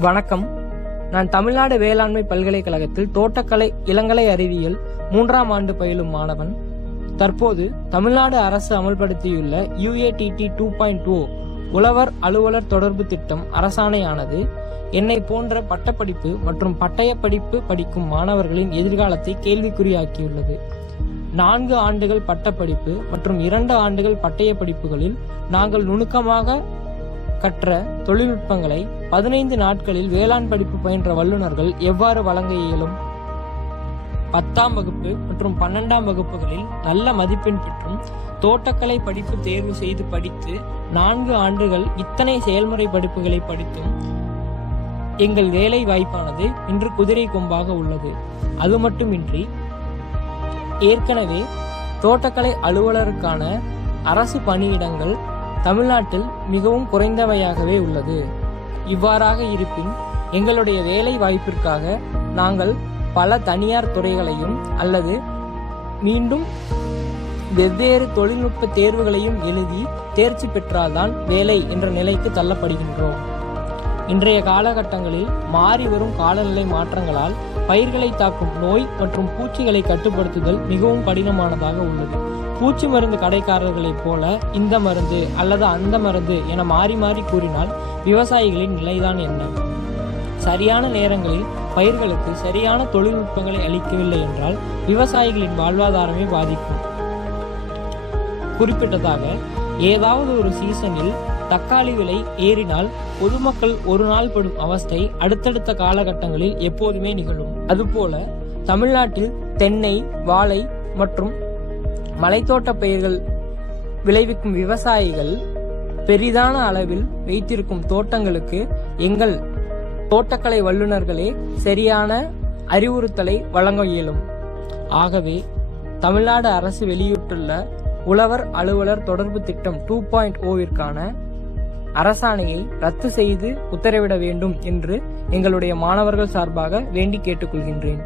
வணக்கம். நான் தமிழ்நாடு வேளாண்மை பல்கலைக்கழகத்தில் தோட்டக்கலை இளங்கலை அறிவியல் 3ஆம் ஆண்டு பயிலும் மாணவன். தற்போது தமிழ்நாடு அரசு அமல்படுத்தியுள்ள UATT 2.0 உழவர் அலுவலர் தொடர்பு திட்டம் அரசாணையானது என்னை போன்ற பட்டப்படிப்பு மற்றும் பட்டய படிப்பு படிக்கும் மாணவர்களின் எதிர்காலத்தை கேள்விக்குறியாக்கியுள்ளது. 4 ஆண்டுகள் பட்டப்படிப்பு மற்றும் 2 ஆண்டுகள் பட்டய படிப்புகளில் நாங்கள் நுணுக்கமாக கற்ற தொழில்நுட்பங்களை 15 நாட்களில் வேளாண் படிப்பு பயின்ற வல்லுநர்கள் எவ்வாறு வழங்க இயலும்? 10ஆம் வகுப்பு மற்றும் 12ஆம் வகுப்புகளில் நல்ல மதிப்பெண் பெற்றும் தோட்டக்கலை படிப்பு தேர்வு செய்து படித்து 4 ஆண்டுகள் இத்தனை செயல்முறை படிப்புகளை படித்தும் எங்கள் வேலை வாய்ப்பானது இன்று குதிரை கொம்பாக உள்ளது. அது மட்டுமின்றி ஏற்கனவே தோட்டக்கலை அலுவலருக்கான அரசு பணியிடங்கள் தமிழ்நாட்டில் மிகவும் குறைந்தவையாகவே உள்ளது. இவ்வாறாக இருப்பின் எங்களுடைய வேலை வாய்ப்பிற்காக நாங்கள் பல தனியார் துறைகளையும் அல்லது மீண்டும் வெவ்வேறு தொழில்நுட்ப தேர்வுகளையும் எழுதி தேர்ச்சி பெற்றால்தான் வேலை என்ற நிலைக்கு தள்ளப்படுகின்றோம். இன்றைய காலகட்டங்களில் மாறி வரும் காலநிலை மாற்றங்களால் பயிர்களை தாக்கும் நோய் மற்றும் பூச்சிகளை கட்டுப்படுத்துதல் மிகவும் கடினமானதாக உள்ளது. பூச்சி மருந்து கடைக்காரர்களைப் போல இந்த மருந்து அல்லது அந்த மருந்து என மாறி மாறி கூறினால் விவசாயிகளின் நிலைதான் என்ன? சரியான நேரங்களில் பயிர்களுக்கு சரியான தொழில்நுட்பங்களை அளிக்கவில்லை என்றால் விவசாயிகளின் வாழ்வாதாரமே பாதிக்கும். குறிப்பிட்டதாக ஏதாவது ஒரு சீசனில் தக்காளி விலை ஏறினால் பொதுமக்கள் ஒரு நாள் படும் அவஸ்தை அடுத்தடுத்த காலகட்டங்களில் எப்போதுமே நிகழும். அதுபோல தமிழ்நாட்டில் தென்னை, வாழை மற்றும் மலைத்தோட்ட பயிர்கள் விளைவிக்கும் விவசாயிகள் பெரிதான அளவில் வைத்திருக்கும் தோட்டங்களுக்கு எங்கள் தோட்டக்கலை வல்லுநர்களே சரியான அறிவுறுத்தலை வழங்க இயலும். ஆகவே தமிழ்நாடு அரசு வெளியிட்டுள்ள உழவர் அலுவலர் தொடர்பு திட்டம் 2.0விற்கான அரசாணையை ரத்து செய்து உத்தரவிட வேண்டும் என்று எங்களுடைய மாணவர்கள் சார்பாக வேண்டி கேட்டுக்கொள்கின்றேன்.